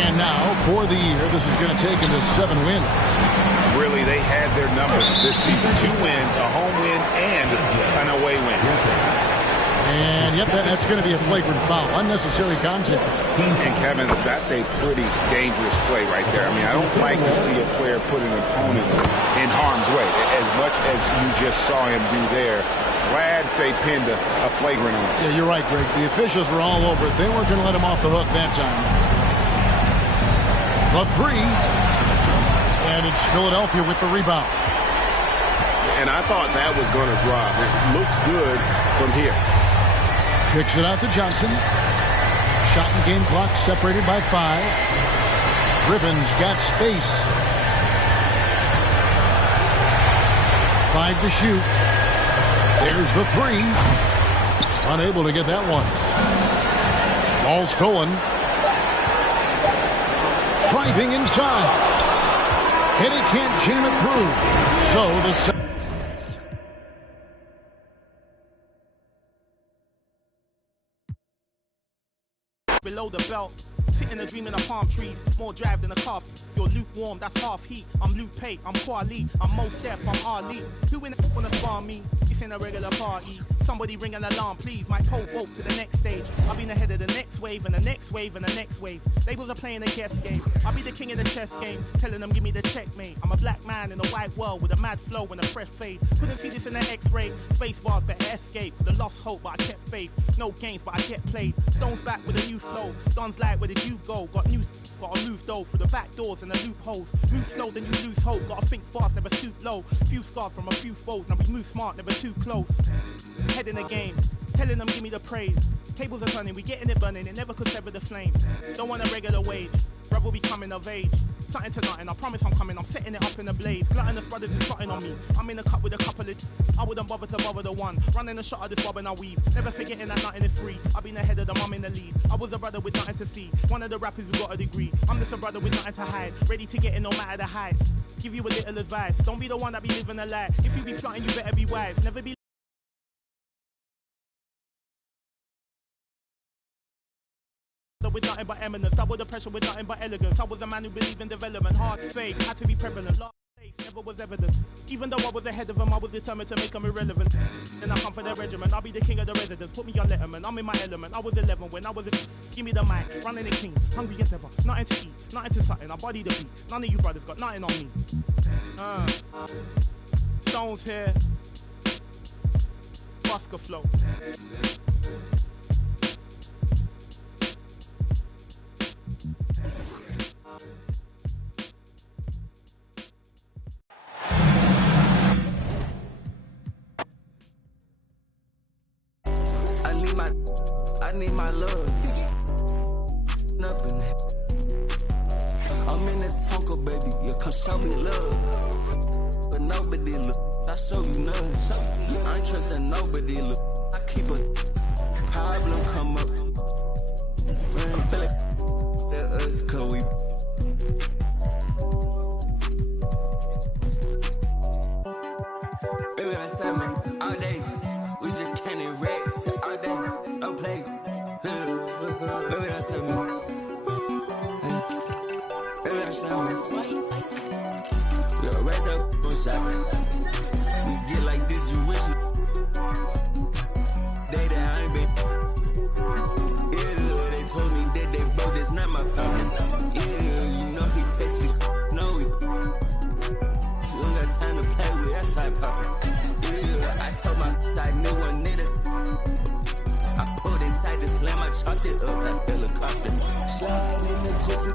And now, for the year, this is going to take them to 7 wins. Really, they had their number this season. 2 wins, a home win, and an away win. And, yep, that's going to be a flagrant foul. Unnecessary contact. And, Kevin, that's a pretty dangerous play right there. I mean, I don't like to see a player put an opponent in harm's way, as much as you just saw him do there. Glad they pinned a flagrant on him. Yeah, you're right, Greg. The officials were all over it. They weren't going to let him off the hook that time. The 3. And it's Philadelphia with the rebound. And I thought that was going to drop. It looked good from here. Kicks it out to Johnson. Shot and game clock separated by 5. Griffin's got space. 5 to shoot. There's the 3. Unable to get that one. Ball stolen. Driving inside. And he can't jam it through. So the below the belt, sitting a dream in the palm trees, more drive than a cough. You're lukewarm, that's half heat. I'm Luke Pate, I'm Kweli, I'm Most Def, I'm Ali. Who in the wanna spar me? This ain't a regular party. Somebody ring an alarm, please. My pole vote to the next stage. I'll be ahead of the next wave and the next wave and the next wave. Labels are playing a guess game. I'll be the king of the chess game, telling them give me the checkmate. I'm a black man in a white world with a mad flow and a fresh fade. Couldn't see this in the X-ray. Space bars better escape. The lost hope, but I kept faith. No games, but I get played. Stones back with a new flow. Don's like, where did you go? Gotta move though through the back doors and the loopholes. Move slow, then you lose hope. Gotta think fast, never stoop low. Few scars from a few foes. Now we move smart, never too close. Head in the game, telling them give me the praise. Tables are turning, we getting it burning. It never could sever the flame. Don't want a regular wage. Brother be coming of age. Something to nothing, I promise I'm coming. I'm setting it up in a blaze. Gluttonous brothers is plotting on me. I'm in a cup with a couple of. I wouldn't bother to bother the one. Running the shot of this bob and I weave. Never forgetting that nothing is free. I've been ahead of them, I'm in the lead. I was a brother with nothing to see. One of the rappers who got a degree. I'm just a brother with nothing to hide. Ready to get in no matter the heights. Give you a little advice. Don't be the one that be living a lie. If you be plotting, you better be wise. Never be with nothing but eminence, double the pressure with nothing but elegance. I was a man who believed in development, hard to fake, had to be prevalent. Last place never was evident. Even though I was ahead of them, I was determined to make them irrelevant. Then I come for their regiment, I'll be the king of the residents. Put me on Letterman, I'm in my element. I was 11 when I was give me the mic, running it clean, hungry as ever. Nothing to eat, nothing to something, I body the beat. None of you brothers got nothing on me. Stones here, Busker flow. I need my love. Nothing. I'm in the Tonka, baby. You come show me love. But nobody look. I show you none. I ain't trusting nobody look. I keep a problem come up. I feel like that us, cause we. Baby, I said, man, all day. We just can't erect shit all day. Don't play. Baby, that's me. Baby, that's me. We gotta raise up on shot. We get like this, you wish it. Day that I ain't been. Yeah, they told me that they broke, that's not my fault. Yeah, you know he tested. No, we. You don't got time to play with that side poppin'. I told my side new one nigga. I pulled inside the slam, I chopped it up like helicopter. Slide in the pussy.